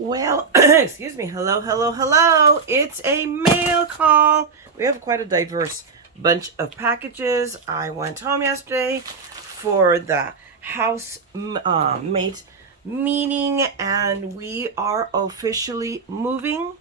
Well, excuse me. Hello, hello, hello. It's a mail call. We have quite a diverse bunch of packages. I went home yesterday for the housemate meeting, and we are officially moving.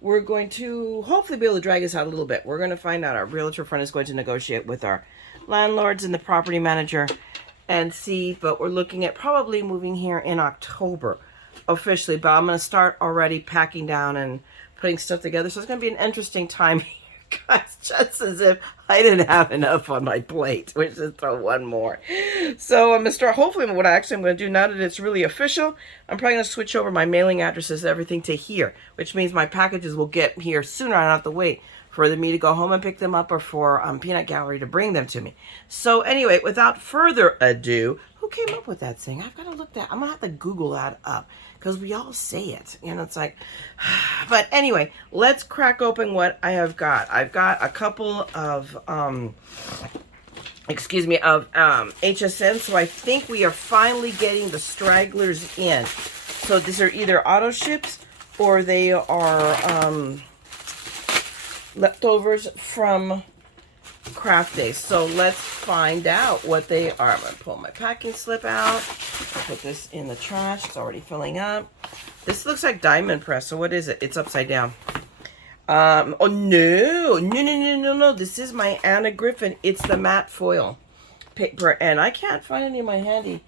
We're going to hopefully be able to drag this out a little bit. We're going to find out. Our realtor friend is going to negotiate with our landlords and the property manager and see, but we're looking at probably moving here in October officially, but I'm going to start already packing down and putting stuff together. So it's going to be an interesting time here, guys, just as if I didn't have enough on my plate, which is throw one more. So I'm going to start, hopefully what I'm going to do now that it's really official, I'm probably going to switch over my mailing addresses, everything to here, which means my packages will get here sooner. I don't have to wait for me to go home and pick them up or for Peanut Gallery to bring them to me. So anyway, without further ado, who came up with that thing? I've got to look that. I'm going to have to Google that up because we all say it. You know, it's like, but anyway, let's crack open what I have got. I've got a couple of, HSN. So I think we are finally getting the stragglers in. So these are either auto ships or they are, leftovers from craft day. So let's find out what they are. I'm going to pull my packing slip out. Put this in the trash. It's already filling up. This looks like diamond press. So what is it? It's upside down. Oh no. This is my Anna Griffin. It's the matte foil paper. And I can't find any of my handy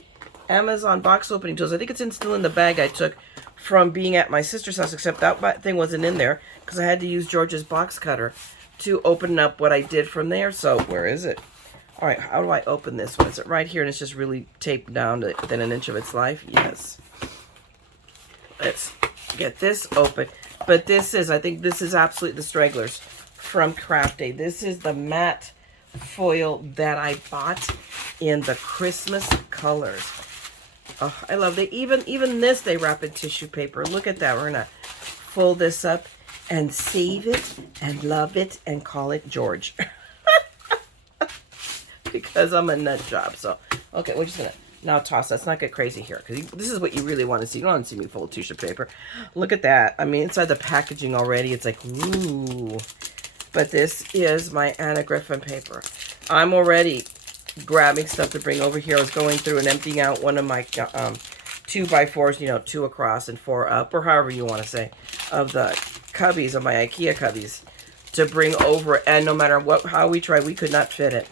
Amazon box opening tools. I think it's still in the bag I took from being at my sister's house, except that thing wasn't in there because I had to use George's box cutter to open up what I did from there. So where is it? All right, how do I open this one? Is it right here and it's just really taped down to within an inch of its life? Yes. Let's get this open. But this is, I think this is absolutely the stragglers from Craft Day. This is the matte foil that I bought in the Christmas colors. Oh, I love it. Even this they wrap in tissue paper. Look at that. We're gonna fold this up and save it and love it and call it George. Because I'm a nut job. So okay, we're just gonna now toss. Let's not get crazy here because this is what you really want to see. You don't want to see me fold tissue paper. Look at that. I mean, inside the packaging already, it's like ooh. But this is my Anna Griffin paper. I'm already grabbing stuff to bring over here. I was going through and emptying out one of my 2x4s, you know, 2 across and 4 up, or however you want to say, of the cubbies, of my IKEA cubbies, to bring over. And no matter how we tried, we could not fit it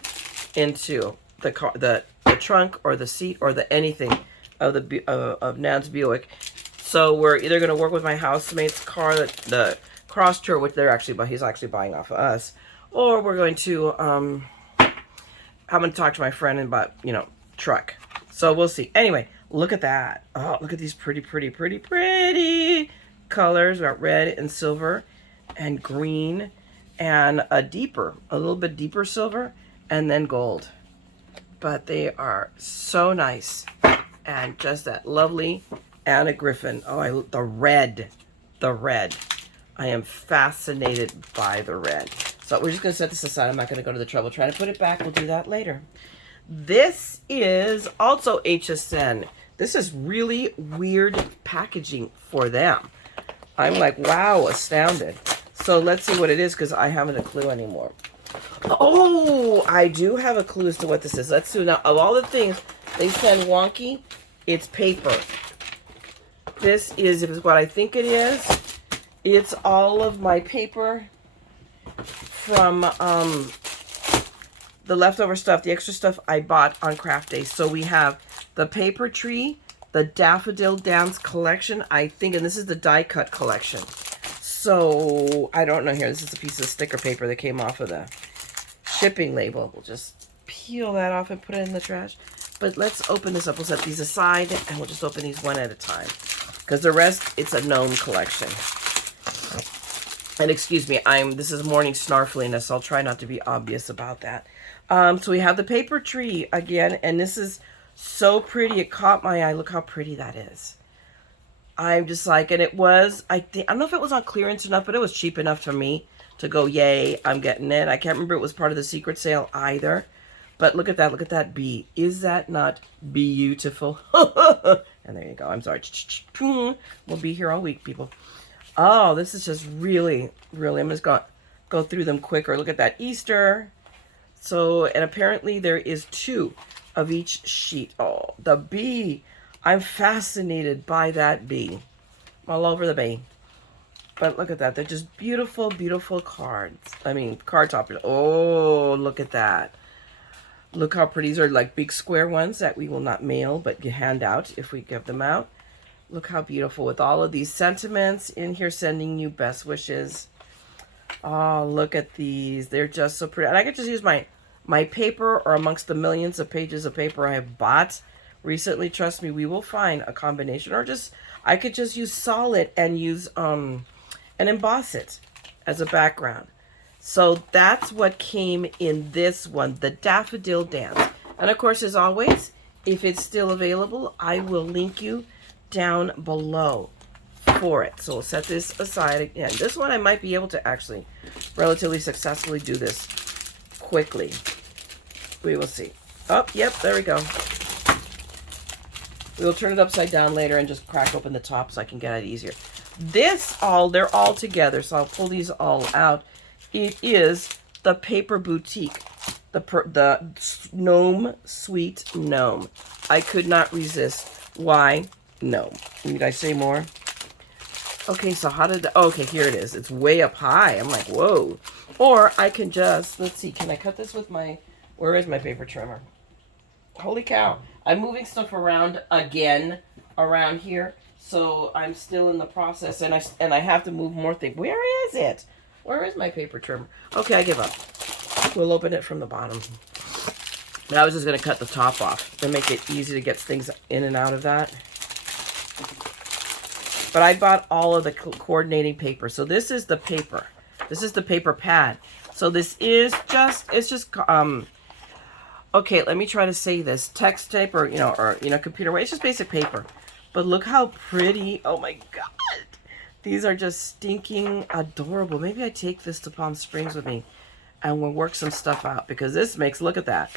into the car, the trunk or the seat or the anything of the of Nan's Buick. So we're either going to work with my housemate's car, the Cross Tour, which he's actually buying off of us, or we're going to I'm going to talk to my friend about, you know, truck. So we'll see. Anyway, look at that. Oh, look at these pretty colors. We got red and silver and green and a little bit deeper silver and then gold. But they are so nice. And just that lovely Anna Griffin. Oh, the red. I am fascinated by the red. So we're just going to set this aside. I'm not going to go to the trouble trying to put it back. We'll do that later. This is also HSN. This is really weird packaging for them. I'm like, wow, astounded. So let's see what it is because I haven't a clue anymore. Oh, I do have a clue as to what this is. Let's do now. Of all the things they send wonky, it's paper. This is what I think it is. It's all of my paper from the leftover stuff, the extra stuff I bought on Craft Day. So we have the paper tree, the Daffodil Dance collection, I think, and this is the die cut collection. So I don't know here. This is a piece of sticker paper that came off of the shipping label. We'll just peel that off and put it in the trash. But let's open this up. We'll set these aside and we'll just open these one at a time. Because the rest, it's a Gnome collection. And excuse me, this is morning snarfliness. I'll try not to be obvious about that. So we have the paper tree again, and this is so pretty. It caught my eye. Look how pretty that is. I'm just like, and it was, I don't know if it was on clearance enough, but it was cheap enough for me to go, yay, I'm getting it. I can't remember it was part of the secret sale either. But look at that bee. Is that not beautiful? And there you go. I'm sorry. We'll be here all week, people. Oh, this is just really, really, I'm just going to go through them quicker. Look at that Easter. So, and apparently there is 2 of each sheet. Oh, the bee. I'm fascinated by that bee. All over the bee. But look at that. They're just beautiful, beautiful cards. I mean, card toppers. Oh, look at that. Look how pretty. These are like big square ones that we will not mail, but hand out if we give them out. Look how beautiful with all of these sentiments in here, sending you best wishes. Oh, look at these. They're just so pretty. And I could just use my paper or amongst the millions of pages of paper I have bought recently. Trust me, we will find a combination. Or just, I could just use solid and use, and emboss it as a background. So that's what came in this one, the Daffodil Dance. And of course, as always, if it's still available, I will link you down below for it. So we'll set this aside again. This one I might be able to actually relatively successfully do this quickly. We will see. Oh, yep, there we go. We will turn it upside down later and just crack open the top so I can get it easier. They're all together, so I'll pull these all out. It is the Paper Boutique, the Gnome Sweet Gnome. I could not resist. Why? Gnome. Need I say more? Okay, so how did okay, here it is. It's way up high. I'm like, whoa. Or I can just, let's see, can I cut this with where is my paper trimmer? Holy cow. I'm moving stuff around again around here. So I'm still in the process, and I have to move more things. Where is it? Where is my paper trimmer? Okay, I give up. We'll open it from the bottom. But I was just going to cut the top off to make it easy to get things in and out of that. But I bought all of the coordinating paper. So this is the paper. This is the paper pad. So this is just, okay, let me try to say this. Text tape or computer. It's just basic paper. But look how pretty. Oh my God. These are just stinking adorable. Maybe I take this to Palm Springs with me and we'll work some stuff out, because this makes, look at that.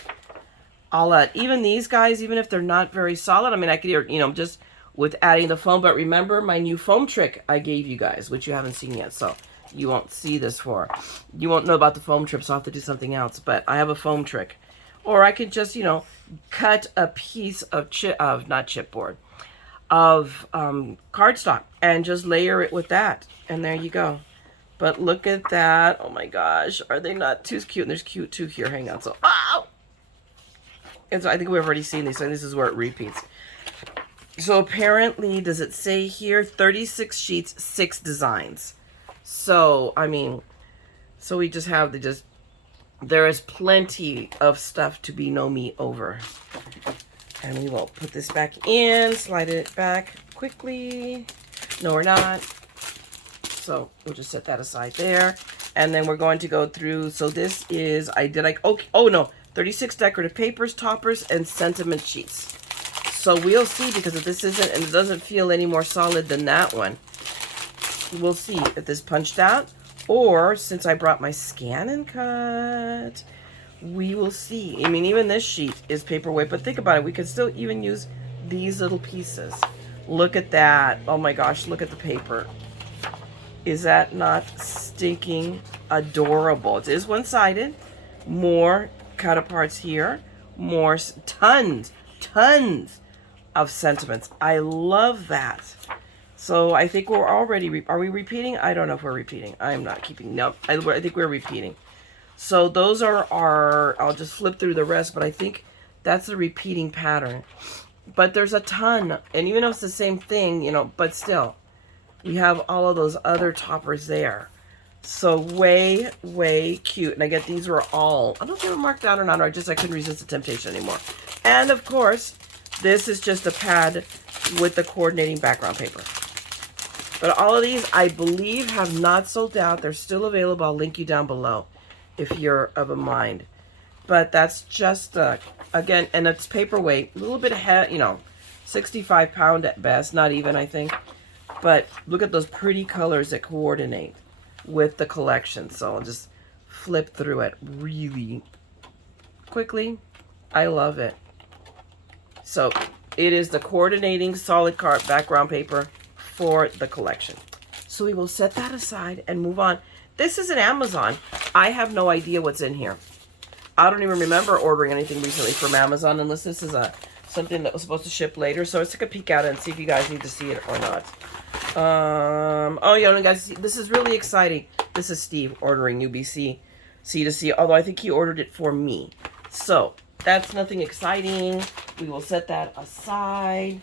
All that, even these guys, even if they're not very solid, I mean, I could, just with adding the foam, but remember my new foam trick I gave you guys, which you haven't seen yet, so you won't see this you won't know about the foam trick, so I'll have to do something else, but I have a foam trick. Or I could just, cut a piece of not chipboard, of cardstock and just layer it with that, and there you go. But look at that. Oh my gosh, are they not too cute? And there's cute too here. Hang on. So and so I think we've already seen these, and this is where it repeats. So apparently, does it say here 36 sheets, 6 designs? So I mean, so we just have there is plenty of stuff to be Gnome over. And we will put this back in, slide it back quickly. No, we're not. So we'll just set that aside there. And then we're going to go through. So this is, 36 decorative papers, toppers, and sentiment sheets. So we'll see, because if this isn't, and it doesn't feel any more solid than that one, we'll see if this punched out. Or since I brought my scan and cut, we will see. I mean, even this sheet is paperweight, but think about it. We could still even use these little pieces. Look at that. Oh my gosh, look at the paper. Is that not stinking adorable? It is one-sided. More cut aparts here. More, tons of sentiments. I love that. So I think we're already, are we repeating? I don't know if we're repeating. I'm not keeping, no, I think we're repeating. So those are our, I'll just flip through the rest, but I think that's a repeating pattern. But there's a ton, and even though it's the same thing, but still, we have all of those other toppers there. So way, way cute. And I get these were all, I don't know if they were marked out or not, or I couldn't resist the temptation anymore. And of course, this is just a pad with the coordinating background paper. But all of these, I believe, have not sold out. They're still available. I'll link you down below if you're of a mind. But that's just, again, and it's paperweight. A little bit, 65 pound at best. Not even, I think. But look at those pretty colors that coordinate with the collection. So I'll just flip through it really quickly. I love it. So it is the coordinating solid card background paper for the collection. So we will set that aside and move on. This is an Amazon. I have no idea what's in here. I don't even remember ordering anything recently from Amazon unless this is something that was supposed to ship later. So let's take a peek at it and see if you guys need to see it or not. Oh, yeah, guys, this is really exciting. This is Steve ordering UBC C2C, although I think he ordered it for me. So that's nothing exciting. We will set that aside,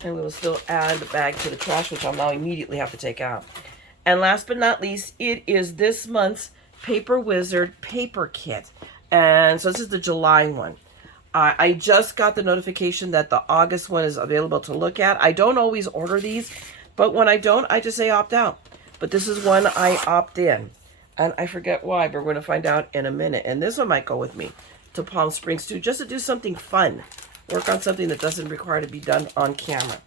and we will still add the bag to the trash, which I'll now immediately have to take out. And last but not least, it is this month's Paper Wizard paper kit. And so this is the July one. I just got the notification that the August one is available to look at. I don't always order these, but when I don't, I just say opt out. But this is one I opt in. And I forget why, but we're going to find out in a minute. And this one might go with me to Palm Springs too, just to do something fun. Work on something that doesn't require to be done on camera.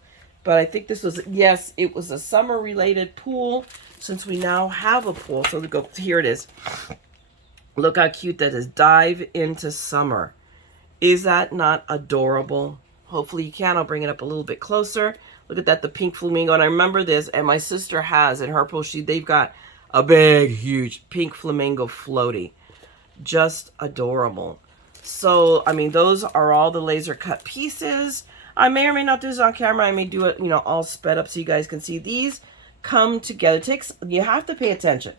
But I think this was, yes, it was a summer-related pool, since we now have a pool. So we go, here it is. Look how cute that is. Dive into summer. Is that not adorable? Hopefully you can. I'll bring it up a little bit closer. Look at that, the pink flamingo. And I remember this, and my sister has in her pool, they've got a big, huge pink flamingo floaty. Just adorable. So, I mean, those are all the laser cut pieces. I may or may not do this on camera. I may do it, you know, all sped up so you guys can see. These come together. You have to pay attention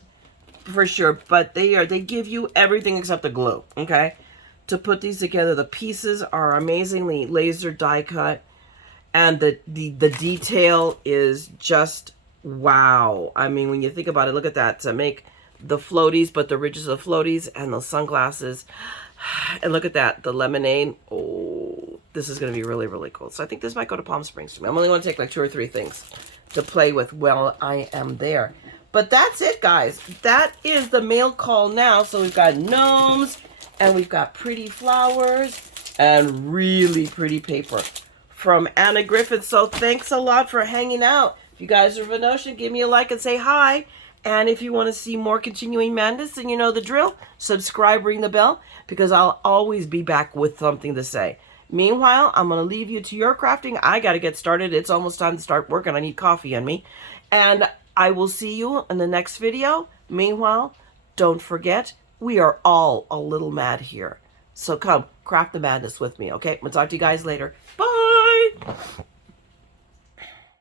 for sure, but they give you everything except the glue, okay? To put these together, the pieces are amazingly laser die cut, and the detail is just wow. I mean, when you think about it, look at that, to make the floaties, but the ridges of the floaties and the sunglasses, and look at that, the lemonade. Oh, this is going to be really, really cool. So I think this might go to Palm Springs for me. I'm only going to take like 2 or 3 things to play with while I am there. But that's it, guys. That is the mail call now. So we've got gnomes, and we've got pretty flowers, and really pretty paper from Anna Griffith. So thanks a lot for hanging out. If you guys are of an ocean, give me a like and say hi. And if you want to see more continuing madness, then you know the drill. Subscribe, ring the bell, because I'll always be back with something to say. Meanwhile, I'm going to leave you to your crafting. I got to get started. It's almost time to start working. I need coffee in me. And I will see you in the next video. Meanwhile, don't forget, we are all a little mad here. So come, craft the madness with me, okay? I'm going to talk to you guys later. Bye!